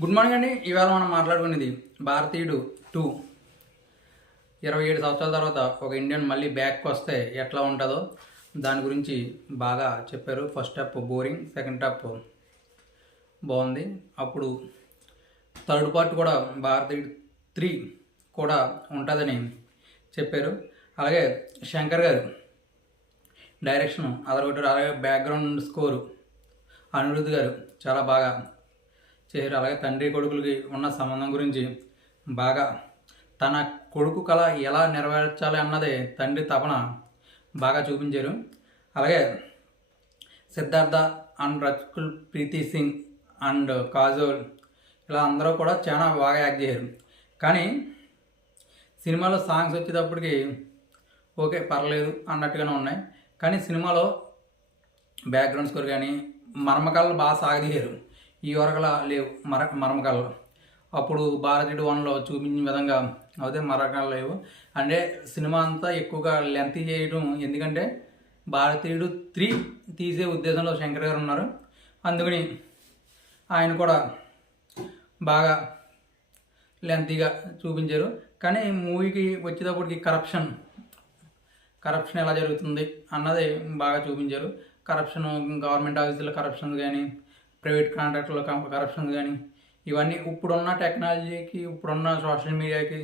Good morning అండి. ఇవాళ మనం మాట్లాడుకునేది భారతీయుడు టూ. ఇరవై ఏడు సంవత్సరాల తర్వాత ఒక ఇండియన్ మళ్ళీ బ్యాక్ వస్తే ఎట్లా ఉంటుందో దాని గురించి బాగా చెప్పారు. First top boring second top బాగుంది. అప్పుడు థర్డ్ పార్ట్ కూడా భారతీయుడు త్రీ కూడా ఉంటుందని చెప్పారు. అలాగే శంకర్ గారు డైరెక్షన్ అదొకటి అలాగే బ్యాక్గ్రౌండ్ స్కోరు అనిరుద్ధ్ గారు చాలా బాగా చేయరు. అలాగే తండ్రి కొడుకులకి ఉన్న సంబంధం గురించి బాగా తన కొడుకు కళ ఎలా నెరవేర్చాలి అన్నది తండ్రి తపన బాగా చూపించారు. అలాగే సిద్ధార్థ అండ్ రచకుల్ ప్రీతి సింగ్ అండ్ కాజోల్ ఇలా అందరూ కూడా చాలా బాగా యాక్ట్ చేయరు కానీ సినిమాలో సాంగ్స్ వచ్చేటప్పటికి ఓకే పర్లేదు అన్నట్టుగానే ఉన్నాయి. కానీ సినిమాలో బ్యాక్గ్రౌండ్ స్కోర్ కానీ మర్మకాలను బాగా సాగదీయరు ఈ వరకలా లేవు మర మర్మకాలు. అప్పుడు భారతీయుడు వన్లో చూపించిన విధంగా అయితే మరకాలు లేవు. అంటే సినిమా అంతా ఎక్కువగా లెంత్ చేయడం ఎందుకంటే భారతీయుడు త్రీ తీసే ఉద్దేశంలో శంకర్ గారు ఉన్నారు. అందుకని ఆయన కూడా బాగా లెంతీగా చూపించారు. కానీ మూవీకి వచ్చేటప్పటికి కరప్షన్ కరప్షన్ ఎలా జరుగుతుంది అన్నది బాగా చూపించారు. కరప్షన్ గవర్నమెంట్ ఆఫీసులో కరప్షన్ కానీ ప్రైవేట్ కాంట్రాక్టులో కరప్షన్ కానీ ఇవన్నీ ఇప్పుడున్న టెక్నాలజీకి ఇప్పుడున్న సోషల్ మీడియాకి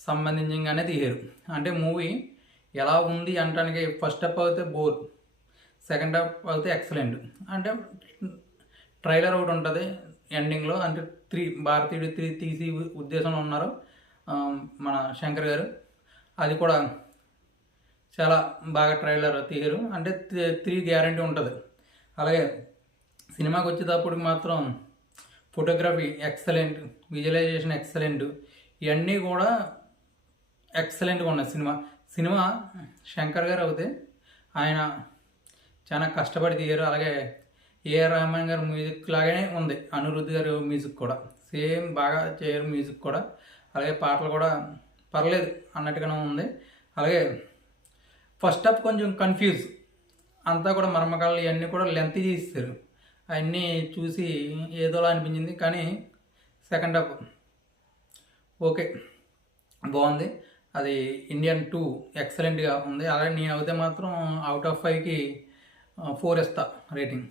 సంబంధించింగానే తీయరు. అంటే మూవీ ఎలా ఉంది అంటానికి ఫస్ట్ హాఫ్ అయితే బోర్ సెకండ్ హాఫ్ అయితే ఎక్సలెంట్ అంటే ట్రైలర్ ఒకటి ఉంటుంది ఎండింగ్లో అంటే త్రీ భారతీయుడు త్రీ తీసి ఉద్దేశంలో ఉన్నారు మన శంకర్ గారు. అది కూడా చాలా బాగా ట్రైలర్ తీయరు. అంటే త్రీ గ్యారంటీ ఉంటుంది. అలాగే సినిమాకి వచ్చేటప్పటికి మాత్రం ఫోటోగ్రఫీ ఎక్సలెంట్ విజువలైజేషన్ ఎక్సలెంట్ ఇవన్నీ కూడా ఎక్సలెంట్గా ఉన్నాయి సినిమా. సినిమా శంకర్ గారు అవుతే ఆయన చాలా కష్టపడి తీయరు. అలాగే ఏఆర్ రహమాన్ గారి మ్యూజిక్ లాగానే ఉంది. అనిరుద్ధ్ గారి మ్యూజిక్ కూడా. సేమ్ బాగా చేయరు మ్యూజిక్ కూడా. అలాగే పాటలు కూడా పర్లేదు అన్నట్టుగానే ఉంది. అలాగే ఫస్ట్ హాఫ్ కొంచెం కన్ఫ్యూజ్. అంతా కూడా మర్మకాలు ఇవన్నీ కూడా లెంత్ తీస్తారు అవన్నీ చూసి ఏదోలా అనిపించింది కానీ సెకండ్ హాఫ్ ఓకే బాగుంది. అది ఇండియన్ టూ ఎక్సలెంట్గా ఉంది. అలాగే నేను అయితే మాత్రం అవుట్ ఆఫ్ ఫైవ్కి ఫోర్ ఇస్తా రేటింగ్.